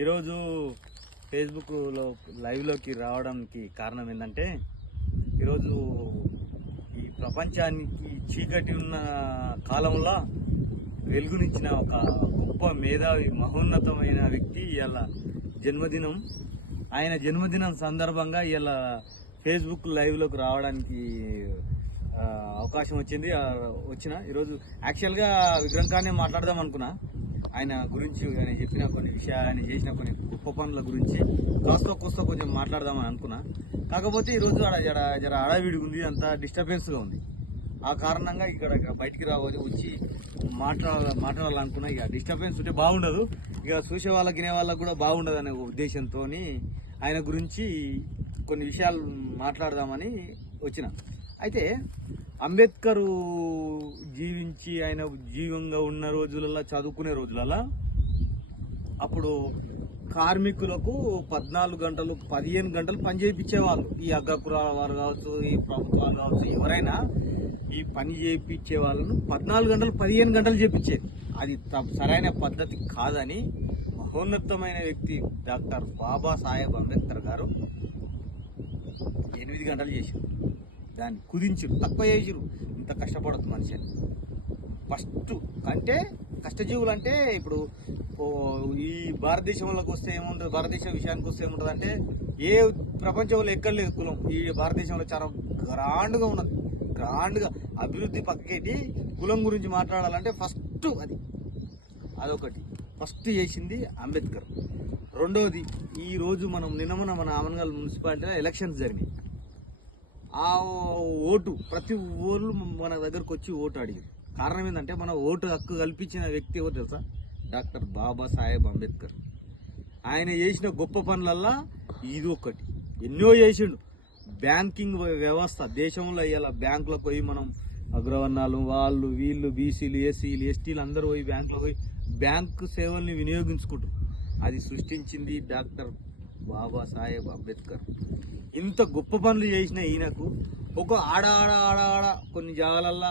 ఈరోజు ఫేస్బుక్లో లైవ్లోకి రావడానికి కారణం ఏంటంటే, ఈరోజు ఈ ప్రపంచానికి చీకటి ఉన్న కాలంలో వెలుగునిచ్చిన ఒక గొప్ప మేధావి, మహోన్నతమైన వ్యక్తి ఇవాళ జన్మదినం. ఆయన జన్మదినం సందర్భంగా ఇవాళ ఫేస్బుక్ లైవ్లోకి రావడానికి అవకాశం వచ్చింది. ఈరోజు యాక్చువల్గా విగ్రహంగానే మాట్లాడదాం అనుకున్నా. ఆయన గురించి, ఆయన చెప్పిన కొన్ని విషయాలు, ఆయన చేసిన కొన్ని గొప్ప పనుల గురించి కాస్త కొంచెం మాట్లాడదామని అనుకున్నా. కాకపోతే ఈరోజు జర అడవిడిగా ఉంది, అంత డిస్టర్బెన్స్గా ఉంది. ఆ కారణంగా ఇక్కడ బయటికి రావాలి, వచ్చి మాట్లాడాలనుకున్నా. ఇక డిస్టర్బెన్స్ ఉంటే బాగుండదు, ఇక చూసే వాళ్ళకి వినే వాళ్ళకి కూడా బాగుండదు అనే ఉద్దేశంతో ఆయన గురించి కొన్ని విషయాలు మాట్లాడదామని వచ్చిన. అయితే అంబేద్కర్ జీవించి ఆయన జీవంగా ఉన్న రోజులలో, చదువుకునే రోజులలో అప్పుడు కార్మికులకు 14 గంటలు 15 గంటలు పని చేయించేవాళ్ళు. ఈ అగ్గకురాల వారు కావచ్చు, ఈ ప్రభుత్వాలు కావచ్చు, ఎవరైనా ఈ పని చేయించే వాళ్ళను 14 గంటలు 15 గంటలు చేయించేది. అది సరైన పద్ధతి కాదని మహోన్నతమైన వ్యక్తి డాక్టర్ బాబాసాహెబ్ అంబేద్కర్ గారు 8 గంటలు చేశారు. దాన్ని కుదించరు, తక్కువ చేసిరు. ఇంత కష్టపడదు మనిషి. ఫస్ట్ అంటే కష్టజీవులు అంటే ఇప్పుడు ఈ భారతదేశంలోకి వస్తే ఏముంటుంది, భారతదేశం విషయానికి వస్తే ఏముంటుంది అంటే, ఏ ప్రపంచంలో ఎక్కడ లేదు కులం. ఈ భారతదేశంలో చాలా గ్రాండ్గా ఉన్నది. గ్రాండ్గా అభివృద్ధి పక్కకేటి కులం గురించి మాట్లాడాలంటే ఫస్ట్ అదొకటి ఫస్ట్ చేసింది అంబేద్కర్. రెండోది, ఈరోజు మన ఆమన్గల్ మున్సిపాలిటీలో ఎలక్షన్స్ జరిగినాయి. ఆ ఓటు ప్రతి ఊళ్ళు మన దగ్గరకు వచ్చి ఓటు అడిగారు. కారణం ఏంటంటే, మన ఓటు హక్కు కల్పించిన వ్యక్తి ఎవరు తెలుసా? డాక్టర్ బాబాసాహెబ్ అంబేద్కర్. ఆయన చేసిన గొప్ప పనులల్లా ఇది ఒకటి. ఎన్నో చేసిండు. బ్యాంకింగ్ వ్యవస్థ దేశంలో ఇలా బ్యాంకులకు పోయి మనం అగ్రవర్ణాలు, వాళ్ళు వీళ్ళు, బీసీలు, ఎస్సీలు, ఎస్టీలు అందరూ పోయి బ్యాంకులో పోయి బ్యాంకు సేవల్ని వినియోగించుకుంటారు. అది సృష్టించింది డాక్టర్ బాబాసాహెబ్ అంబేద్కర్. ఇంత గొప్ప పనులు చేసిన ఈయనకు ఒక ఆడ కొన్ని జాగాలల్లో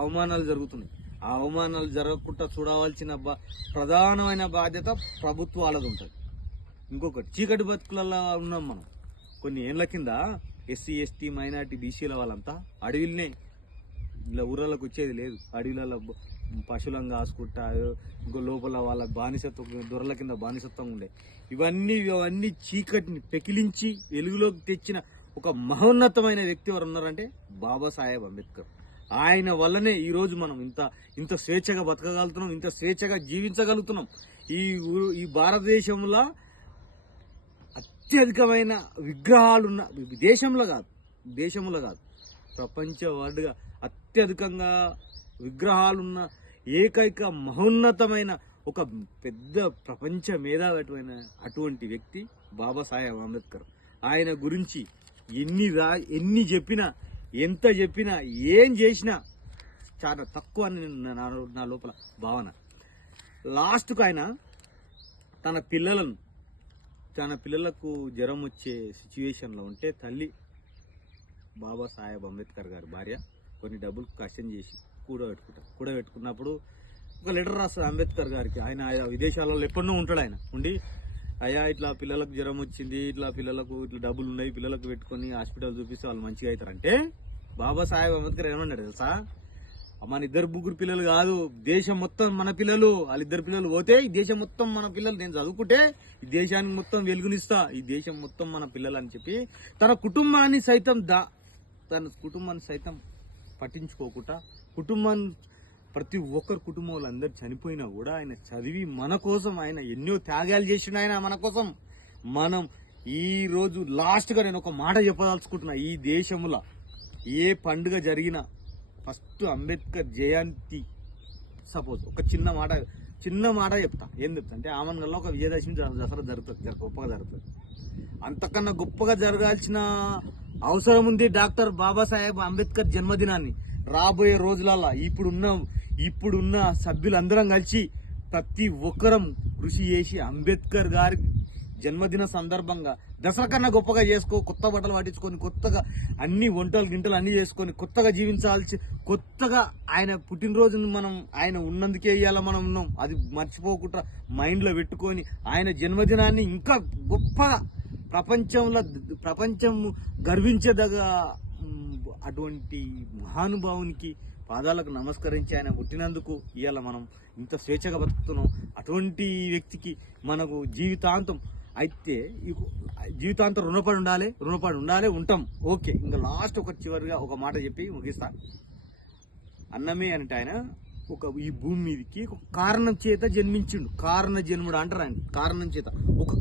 అవమానాలు జరుగుతున్నాయి. ఆ అవమానాలు జరగకుండా చూడవలసిన ప్రధానమైన బాధ్యత ప్రభుత్వాలది ఉంటుంది. ఇంకొకటి, చీకటి బతుకులలో ఉన్నాం మనం. కొన్ని ఏళ్ల కింద ఎస్సీ, ఎస్టీ, మైనార్టీ, బీసీల వాళ్ళంతా అడవిలనే, ఇలా ఊర్లకు వచ్చేది లేదు. అడవిలలో పశువులను కాసుకుంటా, ఇంకో లోపల వాళ్ళ బానిసత్వం, దొరల కింద బానిసత్వం ఉండే. ఇవన్నీ చీకటిని పెకిలించి వెలుగులోకి తెచ్చిన ఒక మహోన్నతమైన వ్యక్తి ఎవరు ఉన్నారంటే బాబాసాహెబ్ అంబేద్కర్. ఆయన వల్లనే ఈరోజు మనం ఇంత స్వేచ్ఛగా బతకగలుగుతున్నాం, ఇంత స్వేచ్ఛగా జీవించగలుగుతున్నాం. ఈ భారతదేశంలో అత్యధికమైన విగ్రహాలున్న దేశంలో కాదు ప్రపంచ వార్డుగా అత్యధికంగా విగ్రహాలున్న ఏకైక మహోన్నతమైన ఒక పెద్ద ప్రపంచ మేధావైన అటువంటి వ్యక్తి బాబాసాహెబ్ అంబేద్కర్. ఆయన గురించి ఎన్ని చెప్పినా, ఎంత చెప్పినా, ఏం చేసినా చాలా తక్కువ అని నా లోపల భావన. లాస్ట్కు ఆయన తన పిల్లలకు జ్వరం వచ్చే సిచ్యువేషన్లో ఉంటే తల్లి బాబాసాహెబ్ అంబేద్కర్ గారి భార్య కొన్ని డబ్బులు కష్టం చేసి కూడబెట్టుకున్నప్పుడు ఒక లెటర్ రాస్తుంది అంబేద్కర్ గారికి. ఆయన విదేశాలలో ఎప్పుడూ ఉంటాడు. ఆయన ఉండి, అయ్యా ఇట్లా పిల్లలకు జ్వరం వచ్చింది, ఇట్లా పిల్లలకు ఇట్లా డబ్బులు ఉన్నాయి, పిల్లలకు పెట్టుకొని హాస్పిటల్ చూపిస్తే వాళ్ళు మంచిగా అవుతారంటే బాబాసాహెబ్ అంబేద్కర్ ఏమన్నాడు తెలుసా? మన 2-3 పిల్లలు కాదు, దేశం మొత్తం మన పిల్లలు. వాళ్ళిద్దరు పిల్లలు పోతే ఈ దేశం మొత్తం మన పిల్లలు. నేను చదువుకుంటే ఈ దేశానికి మొత్తం వెలుగునిస్తా, ఈ దేశం మొత్తం మన పిల్లలు అని చెప్పి తన కుటుంబాన్ని సైతం పట్టించుకోకుండా, ప్రతి ఒక్కరు కుటుంబంలో అందరు చనిపోయినా కూడా ఆయన చదివి మన కోసం ఆయన ఎన్నో త్యాగాలు చేసిండు. ఆయన మన కోసం. మనం ఈ రోజు లాస్ట్గా నేను ఒక మాట చెప్పదలుచుకుంటున్నా. ఈ దేశంలో ఏ పండుగ జరిగినా ఫస్ట్ అంబేద్కర్ జయంతి, సపోజ్ ఒక చిన్న మాట చెప్తా. ఏం చెప్తా అంటే, ఆమన్గల్లో ఒక విజయదశమి దసరా జరుగుతుంది, గొప్పగా జరుగుతుంది. అంతకన్నా గొప్పగా జరగాల్సిన అవసరం ఉంది డాక్టర్ బాబాసాహెబ్ అంబేద్కర్ జన్మదినాన్ని. రాబోయే రోజులలో ఇప్పుడున్న సభ్యులందరం కలిసి ప్రతి ఒక్కరం కృషి చేసి అంబేద్కర్ గారి జన్మదిన సందర్భంగా దసరా కన్నా గొప్పగా చేసుకో, కొత్త బట్టలు పట్టించుకొని, కొత్తగా అన్ని వంటలు గింటలు అన్ని చేసుకొని కొత్తగా జీవించాల్సి, కొత్తగా ఆయన పుట్టినరోజును మనం ఆయన ఉన్నందుకే ఇవాళ మనం ఉన్నాం, అది మర్చిపోకుండా మైండ్లో పెట్టుకొని ఆయన జన్మదినాన్ని ఇంకా గొప్పగా ప్రపంచం గర్వించేదగ అటువంటి మహానుభావునికి పాదాలకు నమస్కరించి ఆయన పుట్టినందుకు ఇవాళ మనం ఇంత స్వేచ్ఛగా బతుకుతున్నాం. అటువంటి వ్యక్తికి మనకు జీవితాంతం రుణపడి ఉండాలి, ఉంటాం. ఓకే, ఇంకా లాస్ట్ చివరిగా ఒక మాట చెప్పి ముగిస్తా. అన్నమే అంటే ఆయన ఈ భూమి మీదకి ఒక కారణం చేత జన్మించిండు. కారణ జన్ముడు అంటారు ఆయన. కారణం చేత ఒక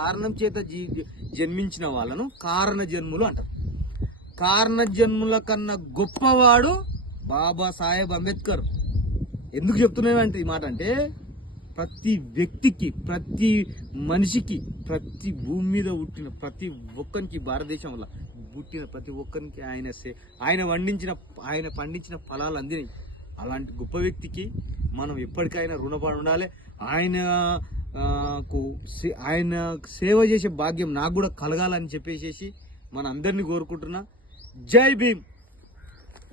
కారణం చేత జన్మించిన వాళ్ళను కారణ జన్ములు అంటారు. కారణ జన్ముల కన్నా గొప్పవాడు బాబాసాహెబ్ అంబేద్కర్. ఎందుకు చెప్తున్నానంటే ఈ మాట అంటే, ప్రతి వ్యక్తికి, ప్రతి మనిషికి, ప్రతి భూమి మీద పుట్టిన ప్రతి ఒక్కరికి, భారతదేశంలో పుట్టిన ప్రతి ఒక్కరికి ఆయన పండించిన ఫలాలు అందినాయి. అలాంటి గొప్ప వ్యక్తికి మనం ఎప్పటికైనా రుణపడి ఉండాలి. ఆయన సేవ చేసే భాగ్యం నాకు కూడా కలగాలని చెప్పేసి మన అందరినీ కోరుకుంటున్నా. జై భీమ్.